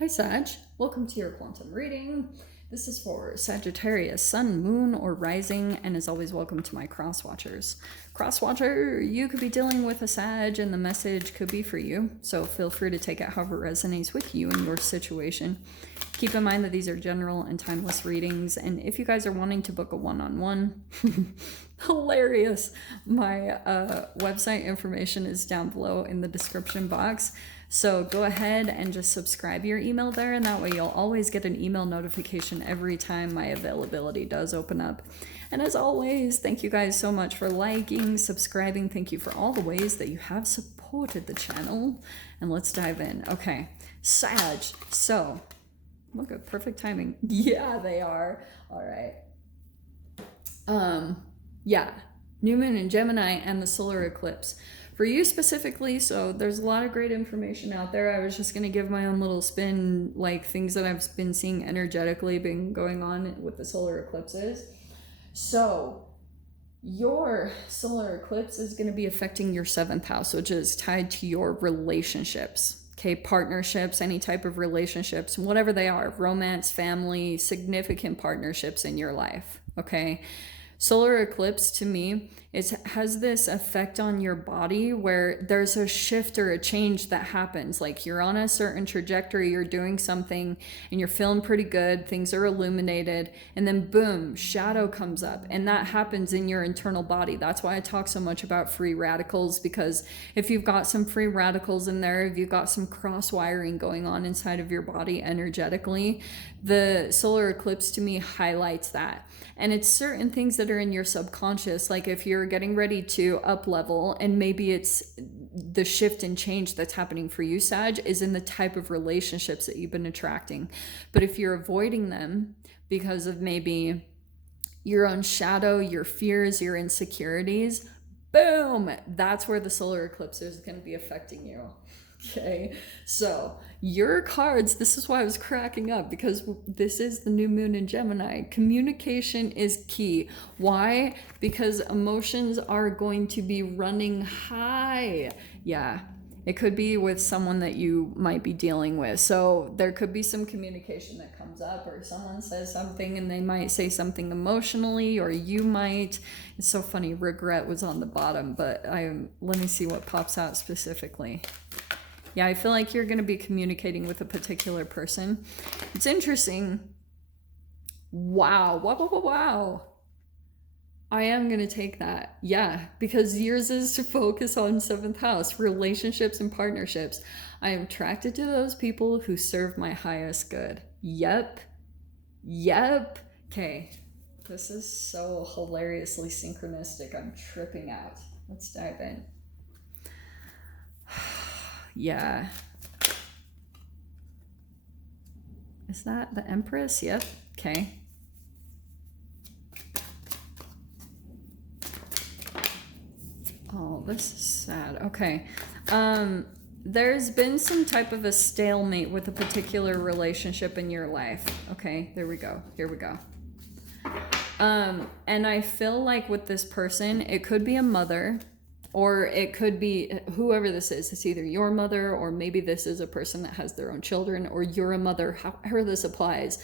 Hi Sag, welcome to your quantum reading. This is for Sagittarius, Sun, Moon, or Rising, and as always, welcome to my cross-watchers. Cross-watcher, you could be dealing with a Sag and the message could be for you, so feel free to take it however resonates with you and your situation. Keep in mind that these are general and timeless readings, and if you guys are wanting to book a one-on-one, hilarious, my website information is down below in the description box. So go ahead and just subscribe your email there, and that way you'll always get an email notification every time my availability does open up. And as always, thank you guys so much for liking, subscribing. Thank you for all the ways that you have supported the channel. And let's dive in. Okay, Sag. So, look at perfect timing. Yeah, they are. All right. Yeah, new moon in Gemini and the solar eclipse. For you specifically, so there's a lot of great information out there. I was just going to give my own little spin, like things that I've been seeing energetically been going on with the solar eclipses. So your solar eclipse is going to be affecting your 7th house, which is tied to your relationships. Okay, partnerships, any type of relationships, whatever they are, romance, family, significant partnerships in your life. Okay. Solar eclipse to me, it has this effect on your body where there's a shift or a change that happens. Like you're on a certain trajectory, you're doing something and you're feeling pretty good, things are illuminated, and then boom, shadow comes up, and that happens in your internal body. That's why I talk so much about free radicals, because if you've got some free radicals in there, if you've got some cross wiring going on inside of your body energetically, the solar eclipse to me highlights that. And it's certain things that are in your subconscious, like if you're getting ready to up level, and maybe it's the shift and change that's happening for you, Sag, is in the type of relationships that you've been attracting. But if you're avoiding them because of maybe your own shadow, your fears, your insecurities, boom, that's where the solar eclipse is going to be affecting you. Okay, so your cards, this is why I was cracking up, because this is the new moon in Gemini. Communication is key. Why? Because emotions are going to be running high. Yeah, it could be with someone that you might be dealing with. So there could be some communication that comes up, or someone says something and they might say something emotionally, or you might. It's so funny, regret was on the bottom, but let me see what pops out specifically. Yeah, I feel like you're going to be communicating with a particular person. It's interesting. Wow. Wow. I am going to take that. Yeah, because yours is to focus on 7th house, relationships and partnerships. I am attracted to those people who serve my highest good. Yep. Okay. This is so hilariously synchronistic. I'm tripping out. Let's dive in. Yeah. Is that the Empress? Yep. Okay. Oh, this is sad. Okay. There's been some type of a stalemate with a particular relationship in your life. Okay, there we go. Here we go. And I feel like with this person, it could be a mother, or it could be whoever this is. It's either your mother, or maybe this is a person that has their own children, or you're a mother, however this applies.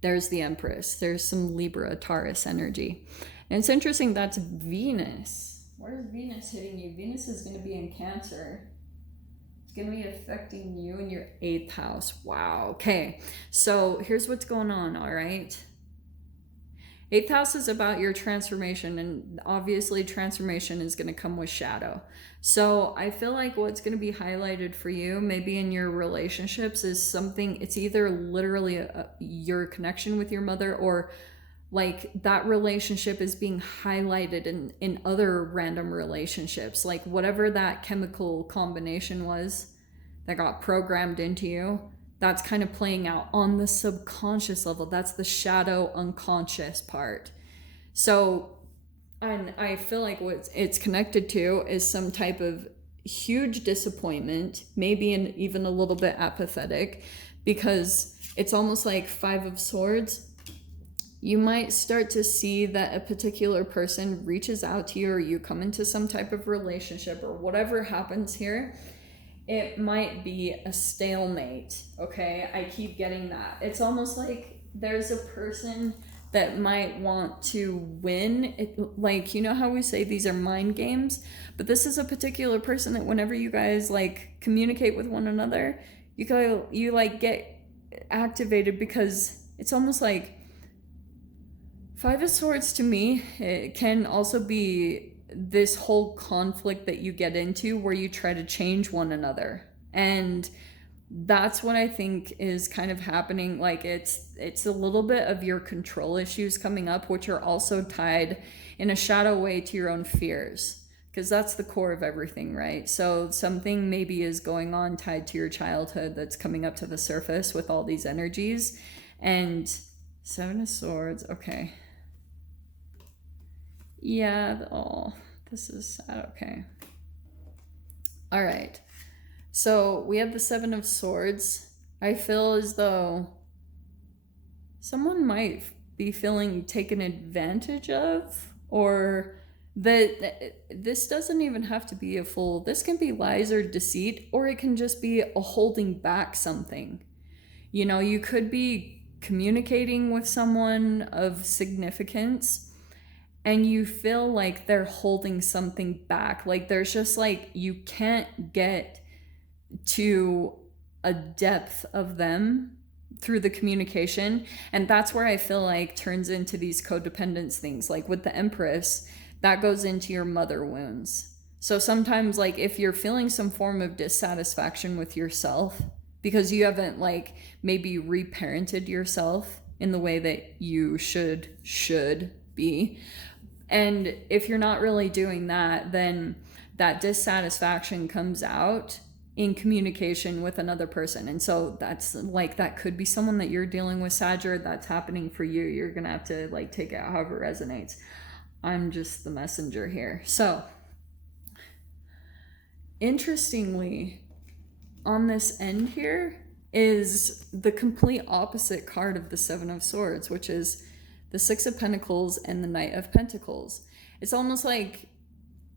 There's the Empress. There's some Libra, Taurus energy. And it's interesting, that's Venus. Where's Venus hitting you? Venus is going to be in Cancer. It's going to be affecting you in your 8th house. Wow. Okay. So here's what's going on, all right? 8th house is about your transformation, and obviously transformation is going to come with shadow. So I feel like what's going to be highlighted for you, maybe in your relationships, is something, it's either literally your connection with your mother, or like that relationship is being highlighted in other random relationships. Like whatever that chemical combination was that got programmed into you, that's kind of playing out on the subconscious level. That's the shadow unconscious part. So, and I feel like what it's connected to is some type of huge disappointment, maybe even a little bit apathetic, because it's almost like 5 of Swords. You might start to see that a particular person reaches out to you, or you come into some type of relationship, or whatever happens here. it might be a stalemate, okay? I keep getting that. It's almost like there's a person that might want to win. Like, you know how we say these are mind games? But this is a particular person that whenever you guys like communicate with one another, you like get activated, because it's almost like Five of Swords to me, it can also be this whole conflict that you get into where you try to change one another. And that's what I think is kind of happening. Like it's a little bit of your control issues coming up, which are also tied in a shadow way to your own fears, because that's the core of everything, right? So something maybe is going on tied to your childhood that's coming up to the surface with all these energies. And Seven of Swords, okay. Yeah, oh, this is sad, okay. All right. So we have the Seven of Swords. I feel as though someone might be feeling taken advantage of, or that this doesn't even have to be a full, this can be lies or deceit, or it can just be a holding back something. You know, you could be communicating with someone of significance and you feel like they're holding something back. Like there's just like, you can't get to a depth of them through the communication. And that's where I feel like turns into these codependence things. Like with the Empress, that goes into your mother wounds. So sometimes like if you're feeling some form of dissatisfaction with yourself because you haven't like maybe reparented yourself in the way that you should be, and if you're not really doing that, then that dissatisfaction comes out in communication with another person. And so that's like, that could be someone that you're dealing with, Sag, or that's happening for you. You're gonna have to like take it however it resonates. I'm just the messenger here. So interestingly, on this end here is the complete opposite card of the Seven of Swords, which is the Six of Pentacles and the Knight of Pentacles. It's almost like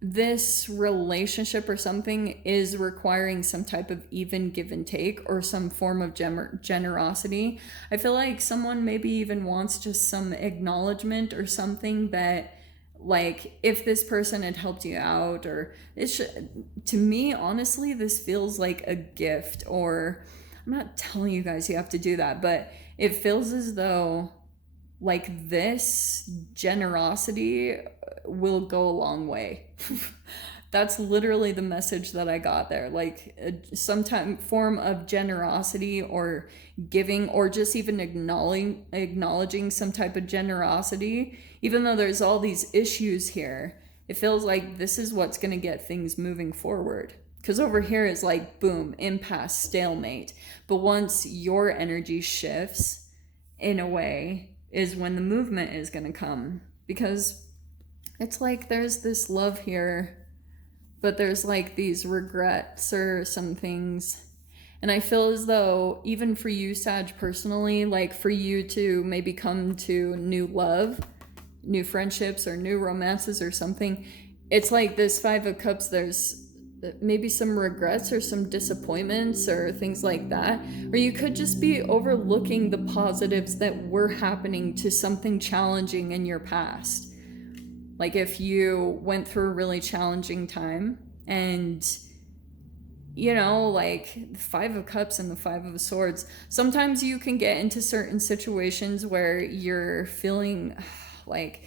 this relationship or something is requiring some type of even give and take, or some form of generosity. I feel like someone maybe even wants just some acknowledgement or something, that like if this person had helped you out, or to me, honestly, this feels like a gift. Or I'm not telling you guys you have to do that, but it feels as though like this generosity will go a long way. That's literally the message that I got there. Like some form of generosity or giving, or just even acknowledging some type of generosity. Even though there's all these issues here, it feels like this is what's going to get things moving forward. Because over here is like, boom, impasse, stalemate. But once your energy shifts in a way, is when the movement is going to come. Because it's like there's this love here, but there's like these regrets or some things. And I feel as though even for you, Sag, personally, like for you to maybe come to new love, new friendships, or new romances or something, it's like this Five of Cups, there's maybe some regrets or some disappointments or things like that. Or you could just be overlooking the positives that were happening to something challenging in your past. Like if you went through a really challenging time, and you know, like the Five of Cups and the Five of Swords, sometimes you can get into certain situations where you're feeling like,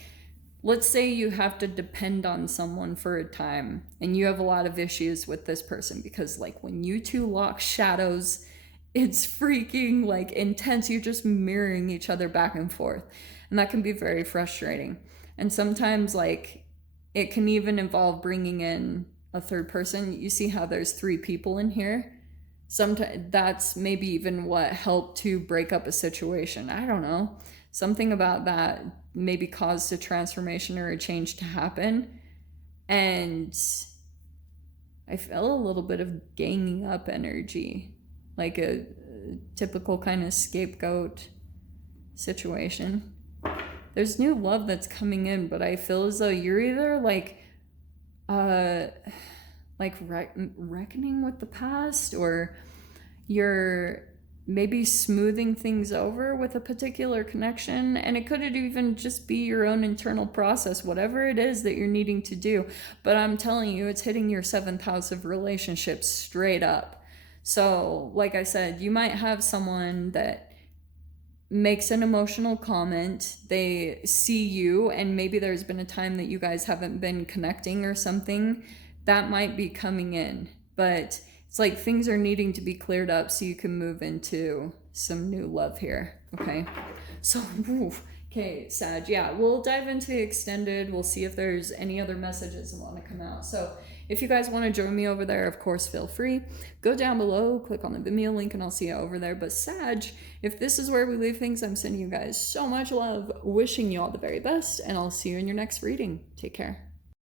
let's say you have to depend on someone for a time and you have a lot of issues with this person, because like when you two lock shadows, it's freaking like intense. You're just mirroring each other back and forth. And that can be very frustrating. And sometimes like it can even involve bringing in a third person. You see how there's 3 people in here? Sometimes that's maybe even what helped to break up a situation. I don't know. Something about that maybe caused a transformation or a change to happen. And I felt a little bit of ganging up energy, like a typical kind of scapegoat situation. There's new love that's coming in, but I feel as though you're either like like reckoning with the past, or you're maybe smoothing things over with a particular connection. And it could even just be your own internal process, whatever it is that you're needing to do. But I'm telling you, it's hitting your 7th house of relationships straight up. So like I said, you might have someone that makes an emotional comment, they see you, and maybe there's been a time that you guys haven't been connecting or something, that might be coming in. But it's like things are needing to be cleared up so you can move into some new love here. Okay, so okay, Sag, yeah, we'll dive into the extended. We'll see if there's any other messages that want to come out. So if you guys want to join me over there, of course, feel free. Go down below, click on the Vimeo link, and I'll see you over there. But Sag, if this is where we leave things, I'm sending you guys so much love, wishing you all the very best, and I'll see you in your next reading. Take care.